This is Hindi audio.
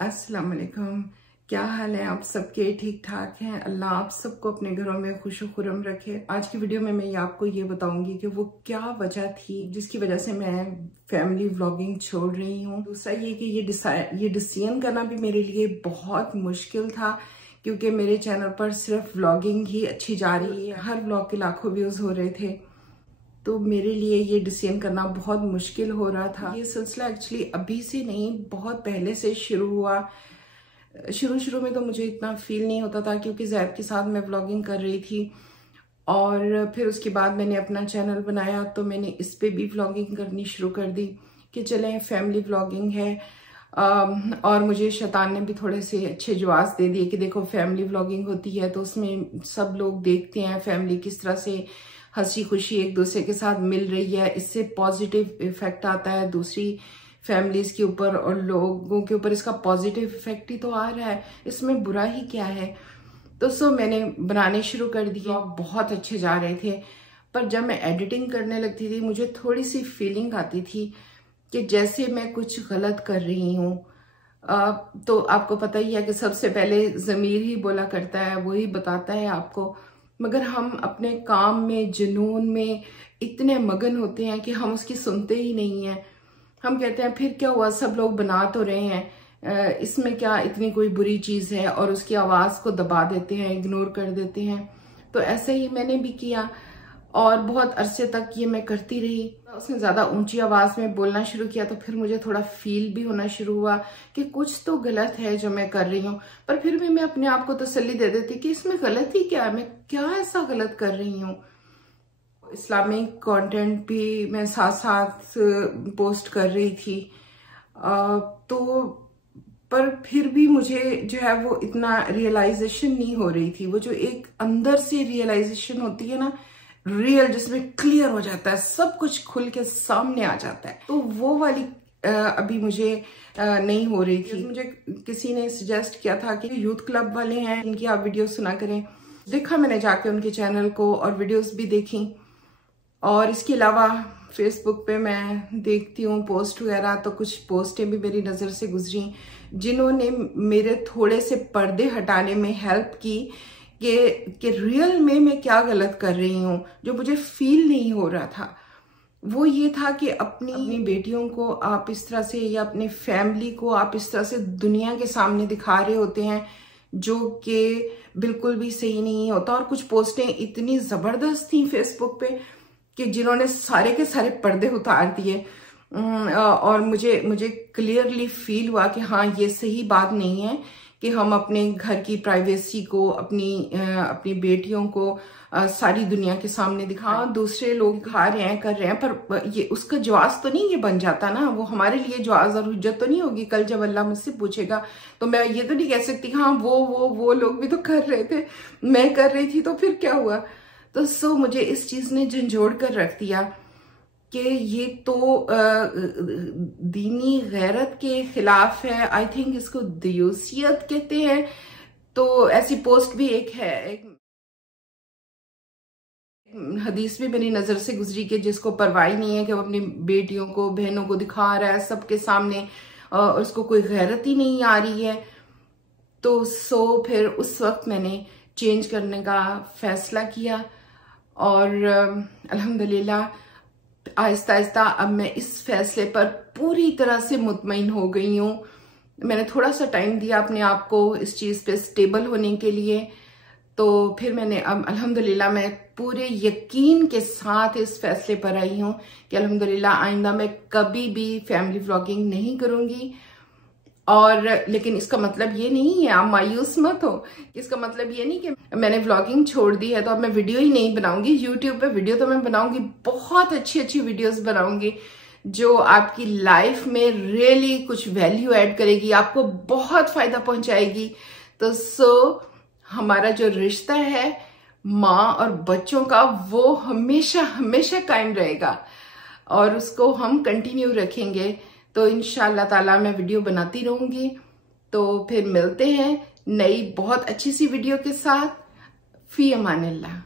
अस्सलाम वालेकुम। क्या हाल है आप सबके? ठीक ठाक हैं? अल्लाह आप सबको अपने घरों में खुशो खुरम रखे। आज की वीडियो में मैं आपको ये बताऊंगी कि वो क्या वजह थी जिसकी वजह से मैं फैमिली व्लॉगिंग छोड़ रही हूँ। दूसरा ये कि ये डिसीजन करना भी मेरे लिए बहुत मुश्किल था, क्योंकि मेरे चैनल पर सिर्फ व्लॉगिंग ही अच्छी जा रही है। हर व्लॉग के लाखों व्यूज हो रहे थे, तो मेरे लिए ये डिसीजन करना बहुत मुश्किल हो रहा था। ये सिलसिला एक्चुअली अभी से नहीं, बहुत पहले से शुरू हुआ। शुरू में तो मुझे इतना फील नहीं होता था, क्योंकि जैद के साथ मैं व्लॉगिंग कर रही थी, और फिर उसके बाद मैंने अपना चैनल बनाया तो मैंने इस पे भी व्लॉगिंग करनी शुरू कर दी कि चलें फैमिली व्लॉगिंग है। और मुझे शैतान ने भी थोड़े से अच्छे जवाब दे दिए कि देखो फैमिली व्लॉगिंग होती है तो उसमें सब लोग देखते हैं फैमिली किस तरह से हंसी खुशी एक दूसरे के साथ मिल रही है, इससे पॉजिटिव इफेक्ट आता है दूसरी फैमिलीज के ऊपर और लोगों के ऊपर। इसका पॉजिटिव इफेक्ट ही तो आ रहा है, इसमें बुरा ही क्या है। तो मैंने बनाने शुरू कर दिया। बहुत अच्छे जा रहे थे, पर जब मैं एडिटिंग करने लगती थी मुझे थोड़ी सी फीलिंग आती थी कि जैसे मैं कुछ गलत कर रही हूँ। तो आपको पता ही है कि सबसे पहले ज़मीर ही बोला करता है, वही बताता है आपको। मगर हम अपने काम में जुनून में इतने मगन होते हैं कि हम उसकी सुनते ही नहीं हैं। हम कहते हैं फिर क्या हुआ, सब लोग बना तो रहे हैं, इसमें क्या इतनी कोई बुरी चीज़ है, और उसकी आवाज़ को दबा देते हैं, इग्नोर कर देते हैं। तो ऐसे ही मैंने भी किया और बहुत अरसे तक ये मैं करती रही। उसने ज़्यादा ऊंची आवाज़ में बोलना शुरू किया तो फिर मुझे थोड़ा फील भी होना शुरू हुआ कि कुछ तो गलत है जो मैं कर रही हूँ। पर फिर भी मैं अपने आप को तसल्ली दे देती कि इसमें गलत ही क्या है, मैं क्या ऐसा गलत कर रही हूँ। इस्लामिक कंटेंट भी मैं साथ साथ पोस्ट कर रही थी, तो पर फिर भी मुझे जो है वो इतना रियलाइजेशन नहीं हो रही थी। वो जो एक अंदर से रियलाइजेशन होती है ना, रियल, जिसमें क्लियर हो जाता है, सब कुछ खुल के सामने आ जाता है, तो वो वाली अभी मुझे नहीं हो रही थी। मुझे किसी ने सजेस्ट किया था कि यूथ क्लब वाले हैं, इनकी आप वीडियो सुना करें। देखा मैंने जाके उनके चैनल को और वीडियोस भी देखी, और इसके अलावा फेसबुक पे मैं देखती हूँ पोस्ट वगैरह, तो कुछ पोस्टें भी मेरी नज़र से गुजरी जिन्होंने मेरे थोड़े से पर्दे हटाने में हेल्प की कि रियल में मैं क्या गलत कर रही हूँ। जो मुझे फील नहीं हो रहा था वो ये था कि अपनी बेटियों को आप इस तरह से, या अपनी फैमिली को आप इस तरह से दुनिया के सामने दिखा रहे होते हैं, जो कि बिल्कुल भी सही नहीं होता। और कुछ पोस्टें इतनी ज़बरदस्त थी फेसबुक पे कि जिन्होंने सारे के सारे पर्दे उतार दिए, और मुझे क्लियरली फील हुआ कि हाँ ये सही बात नहीं है कि हम अपने घर की प्राइवेसी को अपनी बेटियों को सारी दुनिया के सामने दिखा। दूसरे लोग दिखा रहे हैं, कर रहे हैं, पर ये उसका जवाब तो नहीं ये बन जाता ना, वो हमारे लिए जवाब और हुज्जत तो नहीं होगी। कल जब अल्लाह मुझसे पूछेगा तो मैं ये तो नहीं कह सकती हाँ वो लोग भी तो कर रहे थे, मैं कर रही थी, तो फिर क्या हुआ। तो मुझे इस चीज ने झंझोड़ कर रख दिया कि ये तो दीनी गैरत के खिलाफ है। आई थिंक इसको दियोसियत कहते हैं। तो ऐसी पोस्ट भी एक है, एक हदीस भी मेरी नजर से गुजरी कि जिसको परवाह नहीं है कि वो अपनी बेटियों को बहनों को दिखा रहा है सबके सामने, और उसको कोई गैरत ही नहीं आ रही है। तो फिर उस वक्त मैंने चेंज करने का फैसला किया, और अल्हम्दुलिल्लाह आहिस्ता आहिस्ता अब मैं इस फैसले पर पूरी तरह से मुतमईन हो गई हूँ। मैंने थोड़ा सा टाइम दिया अपने आप को इस चीज़ पे स्टेबल होने के लिए, तो फिर मैंने अब अल्हम्दुलिल्लाह मैं पूरे यकीन के साथ इस फैसले पर आई हूँ कि अल्हम्दुलिल्लाह आइंदा मैं कभी भी फैमिली व्लॉगिंग नहीं करूँगी। और लेकिन इसका मतलब ये नहीं है, आप मायूस मत हो, इसका मतलब ये नहीं कि मैंने व्लॉगिंग छोड़ दी है तो अब मैं वीडियो ही नहीं बनाऊंगी। यूट्यूब पे वीडियो तो मैं बनाऊंगी, बहुत अच्छी अच्छी वीडियोस बनाऊंगी जो आपकी लाइफ में रियली कुछ वैल्यू ऐड करेगी, आपको बहुत फायदा पहुंचाएगी। तो हमारा जो रिश्ता है माँ और बच्चों का, वो हमेशा हमेशा कायम रहेगा और उसको हम कंटिन्यू रखेंगे। तो इंशाअल्लाह ताला मैं वीडियो बनाती रहूंगी। तो फिर मिलते हैं नई बहुत अच्छी सी वीडियो के साथ। फी अमानिल्लाह।